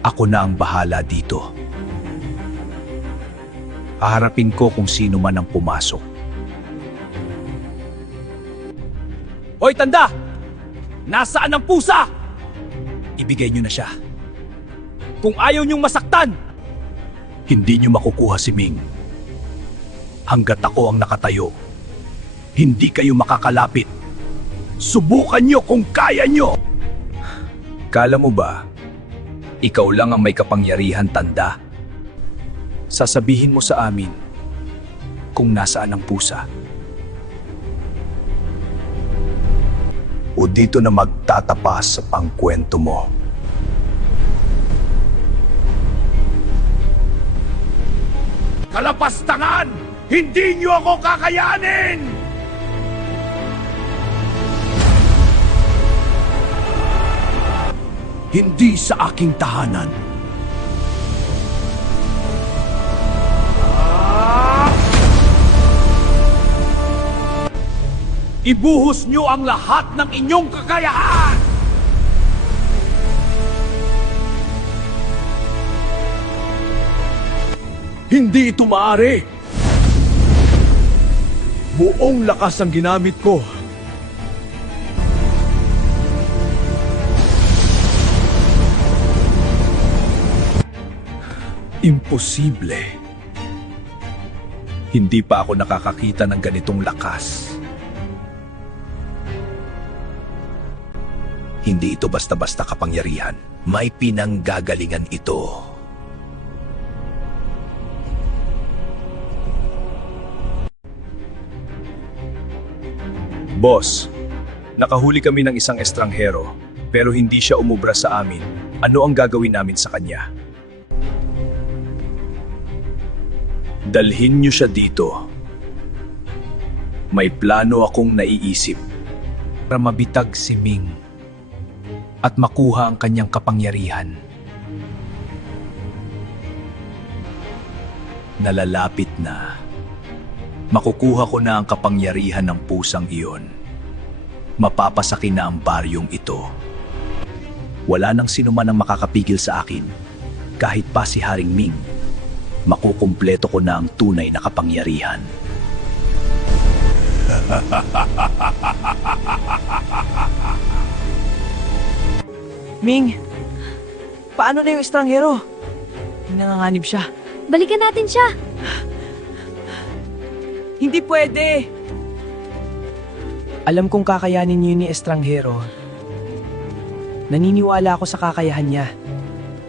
Ako na ang bahala dito. Haharapin ko kung sino man ang pumasok. Hoy, tanda! Nasaan ang pusa? Ibigay niyo na siya. Kung ayaw niyong masaktan, hindi niyo makukuha si Ming. Hanggat ako ang nakatayo, hindi kayo makakalapit. Subukan niyo kung kaya niyo! Kala mo ba, ikaw lang ang may kapangyarihan, tanda? Sasabihin mo sa amin kung nasaan ang pusa. O dito na magtatapas sa pangkwento mo. Kalapastangan! Hindi niyo ako kakayanin! Hindi sa aking tahanan. Ibuhos niyo ang lahat ng inyong kakayahan! Hindi ito maaari! Buong lakas ang ginamit ko. Imposible. Hindi pa ako nakakakita ng ganitong lakas. Hindi ito basta-basta kapangyarihan. May pinanggagalingan ito. Boss, nakahuli kami ng isang estranghero, pero hindi siya umubra sa amin. Ano ang gagawin namin sa kanya? Dalhin niyo siya dito. May plano akong naiisip para mabitag si Ming at makuha ang kanyang kapangyarihan. Nalalapit na. Makukuha ko na ang kapangyarihan ng pusang iyon. Mapapasakin na ang baryong ito. Wala nang sinuman ang makakapigil sa akin. Kahit pa si Haring Ming, makukumpleto ko na ang tunay na kapangyarihan. Ming, paano na yung estranghero? Nanganganib siya. Balikan natin siya! Hindi pwede! Alam kong kakayanin niyo ni estranghero. Naniniwala ako sa kakayahan niya.